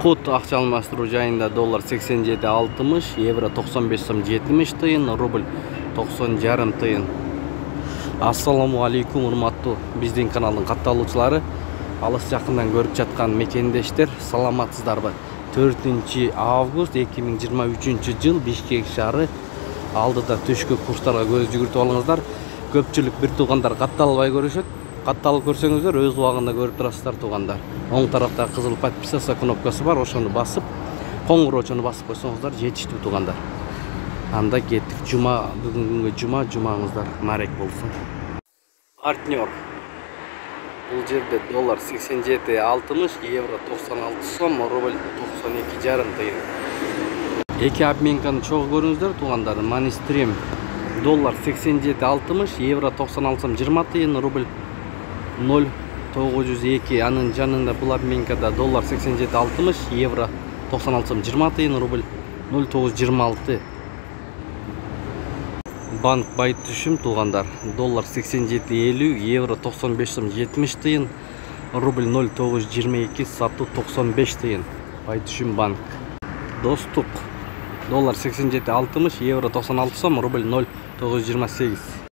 Кут акча алмаштыруу жайында доллар 87.60, евро 95 сом 70 тыйын, рубль 90 жарым тыйын. Ассаламу алейкум, урматтуу биздин каналдын катталуучулары, алыс жакындан көрүп жаткан мекендештер, саламатсыздарбы? 4 август 2023 жыл Бишкек шаары алдыда түшкү курстарга көз жүгүртүп алыңыздар. Көпчүлүк бир туугандар катталбай көрүшөт. Катталып көрсөңүздөр өз убагында көрүп турасыздар туугандар. Оң тарапта кызыл подписаться кнопкасы бар, ошону басып, коңгуроочуну басып койсоңуздар жетиштүү туугандар. Анда кеттик. Жума, бүгүнгү жумаңыздар марек болсун. Партнер. Бул жерде доллар 87.60, евро 96 сом, рубль 92 жарым тыйын. Эки обменканы чогуу көрүңүздөр туугандар. Манистрим доллар 87.60, евро 96 сом 20 тыйын, рубль 0.902. Анын жанында бул обменкада доллар 87.60, евро 96 сом 20 тыйын, рубль 0.926. Банк бай түшүм туугандар. Доллар 87.50, евро 95 сом 70 тыйын, рубль 0.922, сатуу 95 тыйын. Бай түшүм банк. Достук доллар 87.60, евро 96 сом, рубль 0.928.